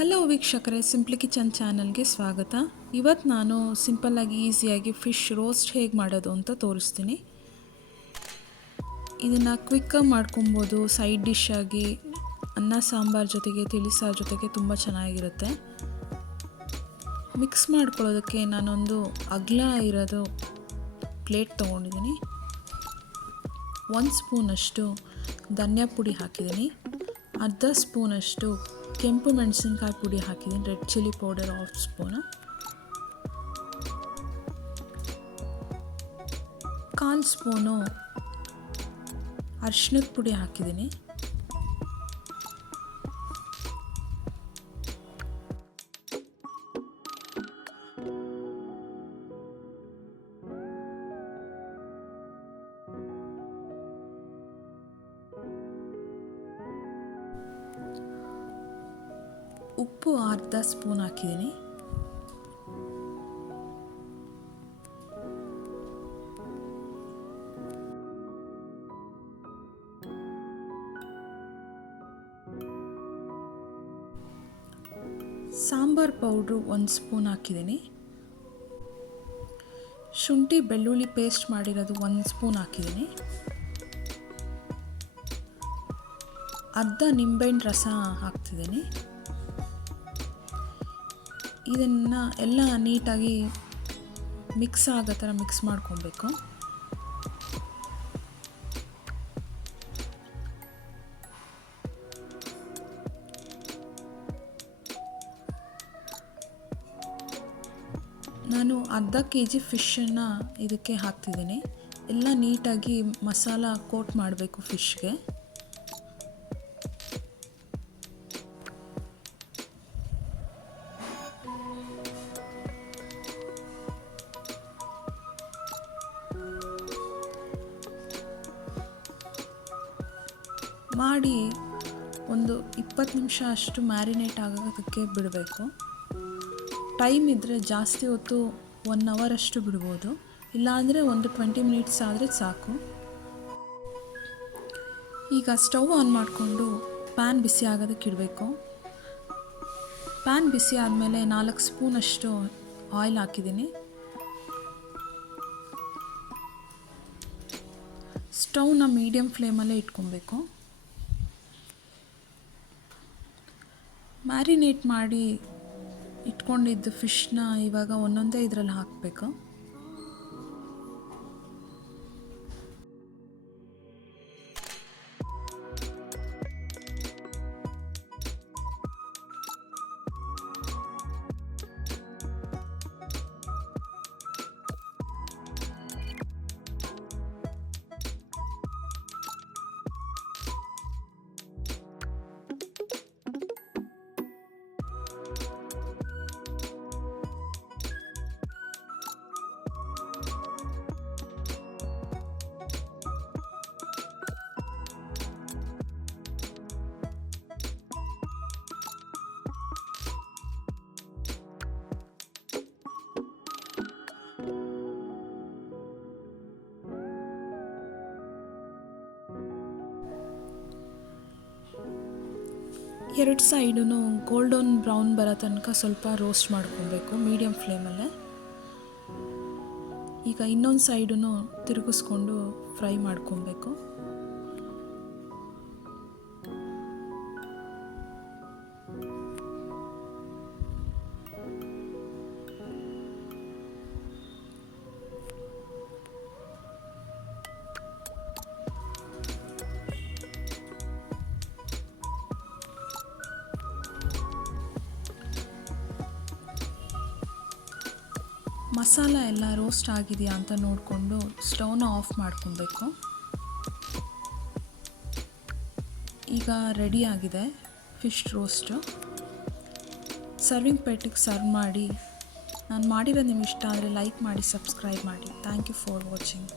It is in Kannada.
ಹಲೋ ವೀಕ್ಷಕರೇ, ಸಿಂಪ್ಲಿ ಕಿಚನ್ ಚಾನಲ್ಗೆ ಸ್ವಾಗತ. ಇವತ್ತು ನಾನು ಸಿಂಪಲ್ಲಾಗಿ ಈಸಿಯಾಗಿ ಫಿಶ್ ರೋಸ್ಟ್ ಹೇಗೆ ಮಾಡೋದು ಅಂತ ತೋರಿಸ್ತೀನಿ. ಇದನ್ನು ಕ್ವಿಕ್ಕಾಗಿ ಮಾಡ್ಕೊಬೋದು. ಸೈಡ್ ಡಿಶ್ ಆಗಿ ಅನ್ನ ಸಾಂಬಾರು ಜೊತೆಗೆ ತಿಳಿಸಾರು ಜೊತೆಗೆ ತುಂಬ ಚೆನ್ನಾಗಿರುತ್ತೆ. ಮಿಕ್ಸ್ ಮಾಡ್ಕೊಳ್ಳೋದಕ್ಕೆ ನಾನೊಂದು ಅಗಲ ಇರೋದು ಪ್ಲೇಟ್ ತೊಗೊಂಡಿದ್ದೀನಿ. 1 ಸ್ಪೂನಷ್ಟು ಧನಿಯಾ ಪುಡಿ ಹಾಕಿದ್ದೀನಿ. ಅರ್ಧ ಸ್ಪೂನಷ್ಟು ಕೆಂಪು ಮೆಣಸಿನ್ಕಾಯಿ ಪುಡಿ ಹಾಕಿದ್ದೀನಿ. Red chilli powder 1/2 spoon. 1/4 spoon ಅರಿಶಿಣದ ಪುಡಿ ಹಾಕಿದ್ದೀನಿ. ಉಪ್ಪು ಅರ್ಧ ಸ್ಪೂನ್ ಹಾಕಿದ್ದೀನಿ. ಸಾಂಬಾರ್ ಪೌಡ್ರು 1 ಸ್ಪೂನ್ ಹಾಕಿದ್ದೀನಿ. ಶುಂಠಿ ಬೆಳ್ಳುಳ್ಳಿ ಪೇಸ್ಟ್ ಮಾಡಿರೋದು 1 ಸ್ಪೂನ್ ಹಾಕಿದ್ದೀನಿ. ಅರ್ಧ ನಿಂಬೆಹಣ್ಣು ರಸ ಹಾಕ್ತಿದ್ದೀನಿ. ಇದನ್ನು ಎಲ್ಲ ನೀಟಾಗಿ ಮಿಕ್ಸ್ ಆಗೋ ಥರ ಮಿಕ್ಸ್ ಮಾಡ್ಕೊಬೇಕು. ನಾನು ಅರ್ಧ kg ಫಿಶನ್ನು ಇದಕ್ಕೆ ಹಾಕ್ತಿದ್ದೀನಿ. ಎಲ್ಲ ನೀಟಾಗಿ ಮಸಾಲ ಕೋಟ್ ಮಾಡಬೇಕು ಫಿಶ್ಗೆ. ಮಾಡಿ ಒಂದು 20 ನಿಮಿಷ ಅಷ್ಟು ಮ್ಯಾರಿನೇಟ್ ಆಗೋದಕ್ಕೆ ಬಿಡಬೇಕು. ಟೈಮ್ ಇದ್ದರೆ ಜಾಸ್ತಿ ಹೊತ್ತು 1 ಅವರ್ ಅಷ್ಟು ಬಿಡ್ಬೋದು. ಇಲ್ಲಾಂದರೆ ಒಂದು 20 ಮಿನಿಟ್ಸ್ ಆದರೆ ಸಾಕು. ಈಗ ಸ್ಟವ್ ಆನ್ ಮಾಡಿಕೊಂಡು ಪ್ಯಾನ್ ಬಿಸಿ ಆಗೋದಕ್ಕೆ ಇಡಬೇಕು. ಪ್ಯಾನ್ ಬಿಸಿ ಆದಮೇಲೆ 4 ಸ್ಪೂನಷ್ಟು ಆಯಿಲ್ ಹಾಕಿದ್ದೀನಿ. ಸ್ಟವ್ನ ಮೀಡಿಯಮ್ ಫ್ಲೇಮಲ್ಲೇ ಇಟ್ಕೊಬೇಕು. ಮ್ಯಾರಿನೇಟ್ ಮಾಡಿ ಇಟ್ಕೊಂಡಿದ್ದು ಫಿಶ್ನ ಇವಾಗ ಒಂದೊಂದೇ ಇದರಲ್ಲಿ ಹಾಕಬೇಕು. ಎರಡು ಸೈಡೂ ಗೋಲ್ಡನ್ ಬ್ರೌನ್ ಬರೋ ತನಕ ಸ್ವಲ್ಪ ರೋಸ್ಟ್ ಮಾಡ್ಕೊಬೇಕು ಮೀಡಿಯಮ್ ಫ್ಲೇಮಲ್ಲೇ. ಈಗ ಇನ್ನೊಂದು ಸೈಡೂ ತಿರುಗಿಸ್ಕೊಂಡು ಫ್ರೈ ಮಾಡ್ಕೊಬೇಕು. ಮಸಾಲ ಎಲ್ಲ ರೋಸ್ಟ್ ಆಗಿದೆಯಾ ಅಂತ ನೋಡಿಕೊಂಡು ಸ್ಟವ್ನ ಆಫ್ ಮಾಡ್ಕೊಬೇಕು. ಈಗ ರೆಡಿ ಆಗಿದೆ ಫಿಶ್ ರೋಸ್ಟು. ಸರ್ವಿಂಗ್ ಪ್ಲೇಟಿಗೆ ಸರ್ವ್ ಮಾಡಿ. ನಾನು ಮಾಡಿರೋದು ನಿಮ್ಗೆ ಇಷ್ಟ ಆದರೆ ಲೈಕ್ ಮಾಡಿ, ಸಬ್ಸ್ಕ್ರೈಬ್ ಮಾಡಿ. Thank you for watching.